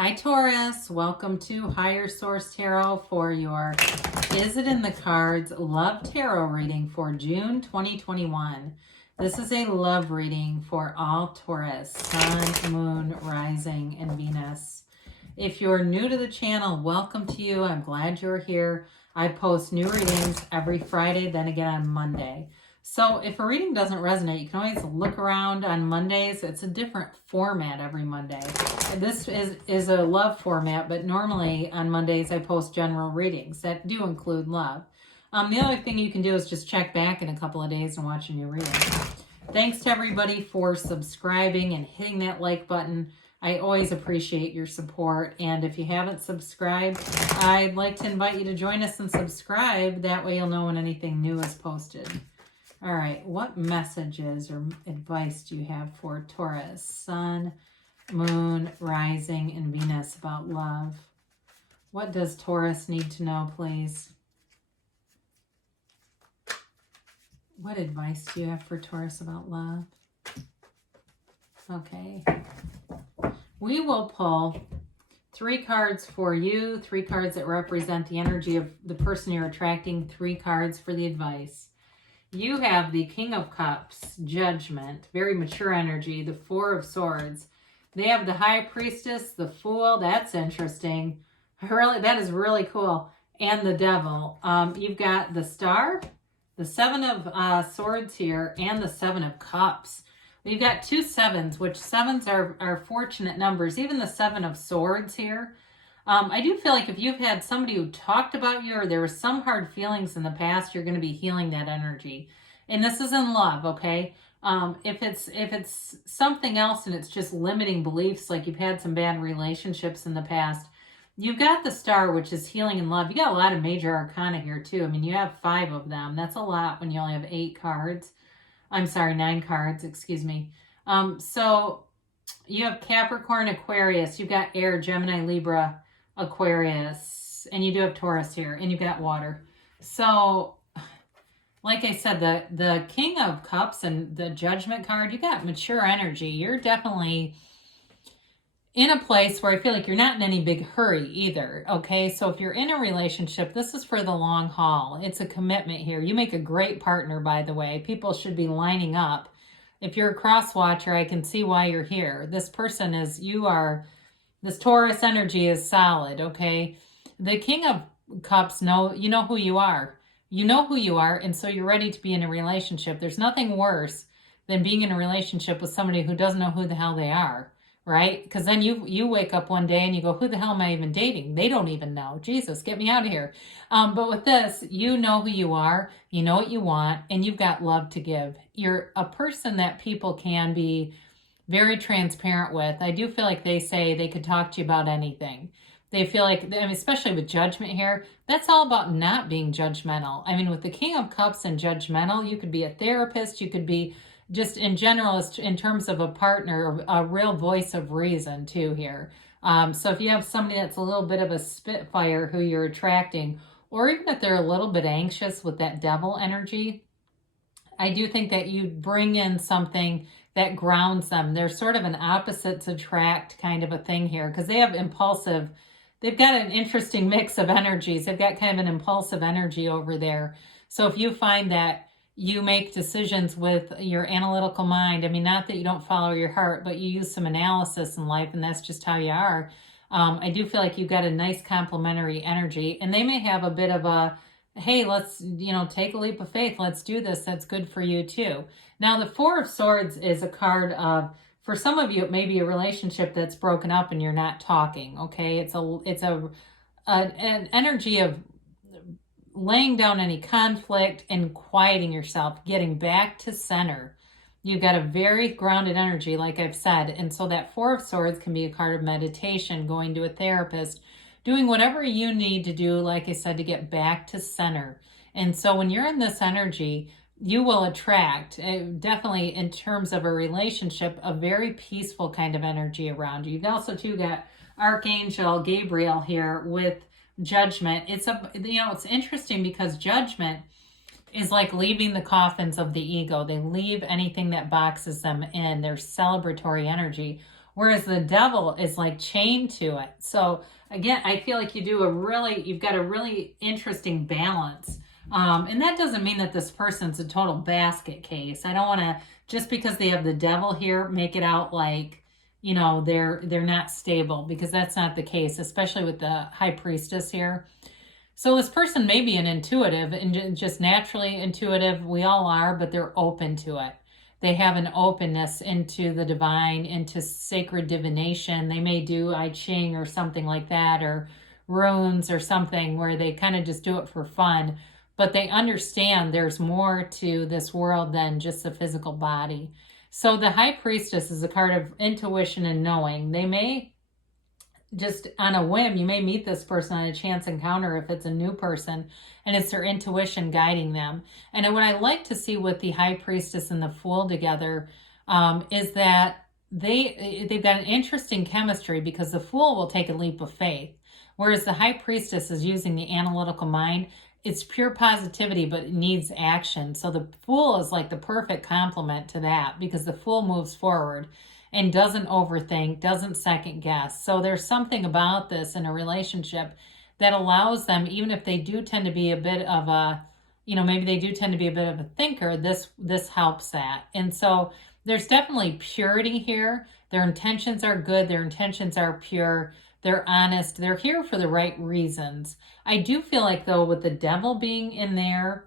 Hi Taurus, welcome to Higher Source Tarot for your Is It in the Cards Love Tarot reading for June 2021. This is a love reading for all Taurus, Sun, Moon, Rising, and Venus. If you're new to the channel, welcome to you. I'm glad you're here. I post new readings every Friday, then again on Monday. So if a reading doesn't resonate, you can always look around on Mondays. It's a different format every Monday. This is a love format, but normally on Mondays I post general readings that do include love. The other thing you can do is just check back in a couple of days and watch a new reading. Thanks to everybody for subscribing and hitting that like button. I always appreciate your support. And if you haven't subscribed, I'd like to invite you to join us and subscribe. That way you'll know when anything new is posted. All right, what messages or advice do you have for Taurus, Sun, Moon, Rising, and Venus about love? What does Taurus need to know, please? What advice do you have for Taurus about love? Okay. We will pull 3 cards for you, 3 cards that represent the energy of the person you're attracting, 3 cards for the advice. You have the King of Cups, Judgment, very mature energy, the 4 of Swords. They have the High Priestess, the Fool. That's interesting. Really, that is really cool. And the Devil. You've got the Star, the 7 of Swords here, and the 7 of Cups. We've got 2 sevens, which 7s are fortunate numbers. Even the 7 of Swords here. I do feel like if you've had somebody who talked about you or there were some hard feelings in the past, you're going to be healing that energy. And this is in love, okay? If it's something else and it's just limiting beliefs, like you've had some bad relationships in the past, you've got the Star, which is healing and love. You got a lot of major arcana here too. I mean, you have 5 of them. That's a lot when you only have 8 cards. I'm sorry, 9 cards, excuse me. So you have Capricorn, Aquarius. You've got Air, Gemini, Libra, Aquarius, and you do have Taurus here, and you've got water. So, like I said, the King of Cups and the Judgment card, you got mature energy. You're definitely in a place where I feel like you're not in any big hurry either, okay? So if you're in a relationship, this is for the long haul. It's a commitment here. You make a great partner, by the way. People should be lining up. If you're a cross watcher, I can see why you're here. This person is, this Taurus energy is solid, okay? The King of Cups, you know who you are. You know who you are, and so you're ready to be in a relationship. There's nothing worse than being in a relationship with somebody who doesn't know who the hell they are, right? Because then you wake up one day and you go, who the hell am I even dating? They don't even know. Jesus, get me out of here. But with this, you know who you are, you know what you want, and you've got love to give. You're a person that people can be very transparent with. I do feel like they say they could talk to you about anything. They feel like, I mean, especially with Judgment here, that's all about not being judgmental. I mean, with the King of Cups and judgmental, you could be a therapist, you could be just in general, in terms of a partner, a real voice of reason too here. So if you have somebody that's a little bit of a spitfire who you're attracting, or even if they're a little bit anxious with that Devil energy, I do think that you bring in something that grounds them. They're sort of an opposites attract kind of a thing here, because they have they've got an interesting mix of energies. They've got kind of an impulsive energy over there. So if you find that you make decisions with your analytical mind, I mean, not that you don't follow your heart, but you use some analysis in life, and that's just how you are. I do feel like you've got a nice complementary energy, and they may have a bit of a, hey, let's, take a leap of faith. Let's do this. That's good for you too. Now, the 4 of Swords is a card of, for some of you, it may be a relationship that's broken up and you're not talking, okay? It's an energy of laying down any conflict and quieting yourself, getting back to center. You've got a very grounded energy, like I've said. And so that 4 of Swords can be a card of meditation, going to a therapist, doing whatever you need to do, like I said, to get back to center. And so when you're in this energy, you will attract, definitely in terms of a relationship, a very peaceful kind of energy around you. You've also too got Archangel Gabriel here with Judgment. It's interesting because Judgment is like leaving the coffins of the ego. They leave anything that boxes them in. Their celebratory energy. whereas the devil is like chained to it. So again, I feel like you've got a really interesting balance. And that doesn't mean that this person's a total basket case. I don't want to, just because they have the devil here, make it out like, you know, they're not stable, because that's not the case, especially with the High Priestess here. So this person may be an intuitive and just naturally intuitive. We all are, but they're open to it. They have an openness into the divine, into sacred divination. They may do I Ching or something like that, or runes or something, where they kind of just do it for fun. But they understand there's more to this world than just the physical body. So the High Priestess is a card of intuition and knowing. They may just on a whim, you may meet this person on a chance encounter if it's a new person, and it's their intuition guiding them. And what I like to see with the High Priestess and the Fool together is that they've got an interesting chemistry, because the Fool will take a leap of faith, whereas the High Priestess is using the analytical mind. It's pure positivity, but it needs action. So the Fool is like the perfect complement to that, because the Fool moves forward and doesn't overthink, doesn't second guess. So there's something about this in a relationship that allows them, even if they do tend to be a bit of a, you know, maybe they do tend to be a bit of a thinker, this helps that. And so there's definitely purity here. Their intentions are good. Their intentions are pure. They're honest. They're here for the right reasons. I do feel like, though, with the devil being in their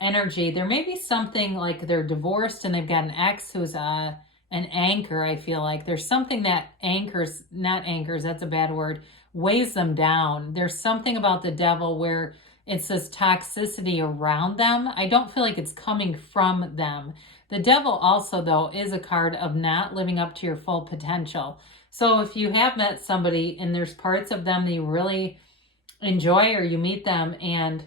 energy, there may be something like they're divorced and they've got an ex who's an anchor. I feel like there's something that not anchors, that's a bad word, weighs them down. There's something about the devil where it's this toxicity around them. I don't feel like it's coming from them. The devil also, though, is a card of not living up to your full potential. So if you have met somebody and there's parts of them that you really enjoy, or you meet them and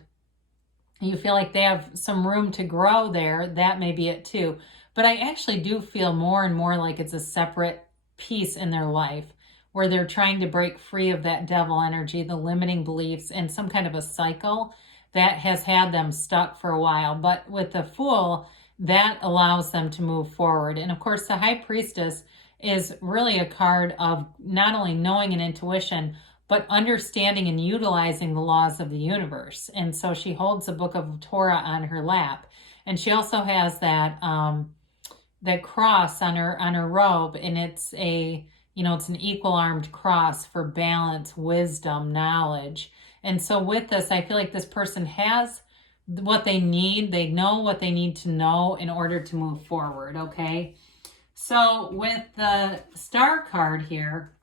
you feel like they have some room to grow there, that may be it too. But I actually do feel more and more like it's a separate piece in their life, where they're trying to break free of that devil energy, the limiting beliefs, and some kind of a cycle that has had them stuck for a while. But with the Fool, that allows them to move forward. And of course, the High Priestess is really a card of not only knowing and intuition, but understanding and utilizing the laws of the universe. And so she holds a book of Torah on her lap. And she also has that cross on her robe, and it's it's an equal-armed cross for balance, wisdom, knowledge. And so with this, I feel like this person has what they need. They know what they need to know in order to move forward, okay? So with the Star card here,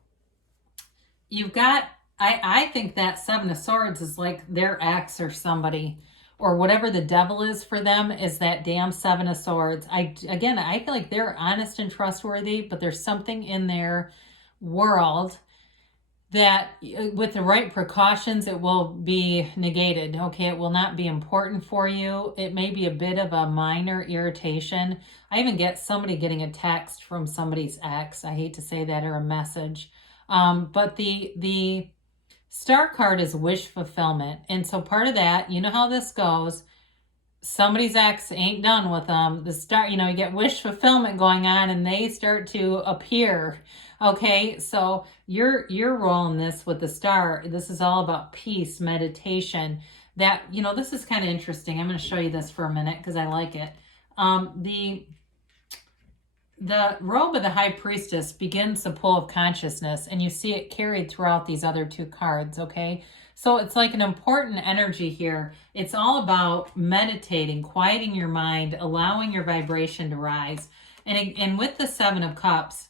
you've got, I think that Seven of Swords is like their ex or somebody, or whatever the devil is for them is that damn Seven of Swords. I feel like they're honest and trustworthy, but there's something in their world that with the right precautions, it will be negated. Okay, it will not be important for you. It may be a bit of a minor irritation. I even get somebody getting a text from somebody's ex. I hate to say that, or a message. But the Star card is wish fulfillment. And so part of that, you know how this goes. Somebody's ex ain't done with them. The Star, you get wish fulfillment going on, and they start to appear. Okay, so your role in this with the Star, this is all about peace, meditation. That, this is kind of interesting. I'm going to show you this for a minute because I like it. The robe of the High Priestess begins the pull of consciousness, and you see it carried throughout these other two cards, okay? So it's like an important energy here. It's all about meditating, quieting your mind, allowing your vibration to rise. And with the Seven of Cups,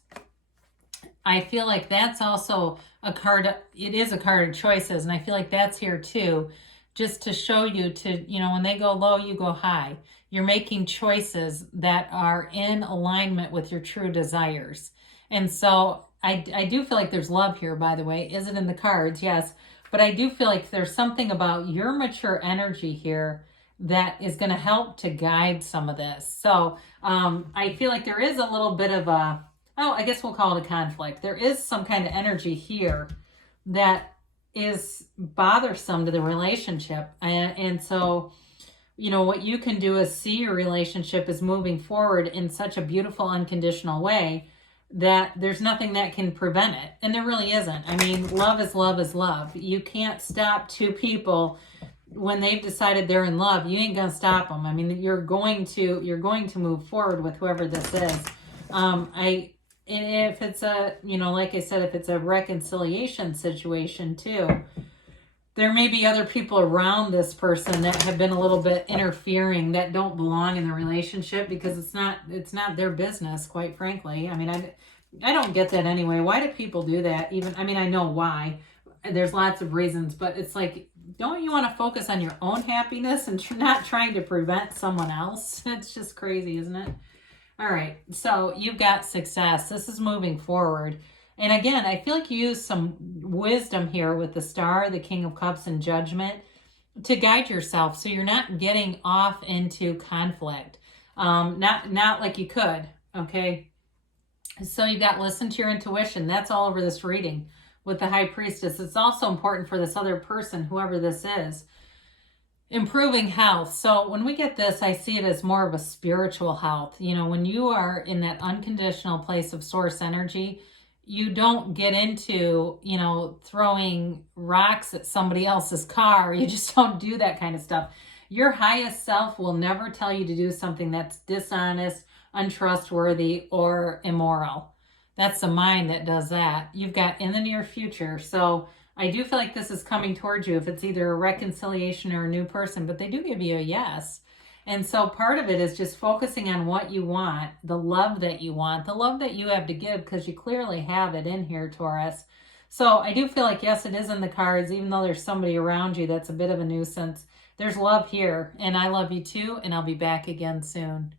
I feel like that's also a card, it is a card of choices, and I feel like that's here too, just to show you to, when they go low, you go high. You're making choices that are in alignment with your true desires. And so I do feel like there's love here, by the way. Is it in the cards? Yes. But I do feel like there's something about your mature energy here that is going to help to guide some of this. So I feel like there is a little bit of I guess we'll call it a conflict. There is some kind of energy here that is bothersome to the relationship. And so, what you can do is see your relationship is moving forward in such a beautiful, unconditional way. that there's nothing that can prevent it. And there really isn't. I mean, love is love is love. You can't stop two people when they've decided they're in love. You ain't gonna stop them. I mean, you're going to move forward with whoever this is. And if it's a, like I said, if it's a reconciliation situation too, there may be other people around this person that have been a little bit interfering, that don't belong in the relationship, because it's not their business, quite frankly. I mean, I don't get that anyway. Why do people do that? Even, I mean, I know why. There's lots of reasons, but it's like, don't you want to focus on your own happiness and not trying to prevent someone else? It's just crazy, isn't it? All right, so you've got success. This is moving forward. And again, I feel like you use some wisdom here with the Star, the King of Cups, and Judgment to guide yourself so you're not getting off into conflict. Not like you could, okay? So you got listen to your intuition. That's all over this reading with the High Priestess. It's also important for this other person, whoever this is. Improving health. So when we get this, I see it as more of a spiritual health. When you are in that unconditional place of source energy, you don't get into, throwing rocks at somebody else's car. You just don't do that kind of stuff. Your highest self will never tell you to do something that's dishonest, untrustworthy, or immoral. That's the mind that does that. You've got in the near future. So I do feel like this is coming towards you, if it's either a reconciliation or a new person, but they do give you a yes. And so part of it is just focusing on what you want, the love that you want, the love that you have to give, because you clearly have it in here, Taurus. So I do feel like, yes, it is in the cards, even though there's somebody around you that's a bit of a nuisance. There's love here, and I love you too, and I'll be back again soon.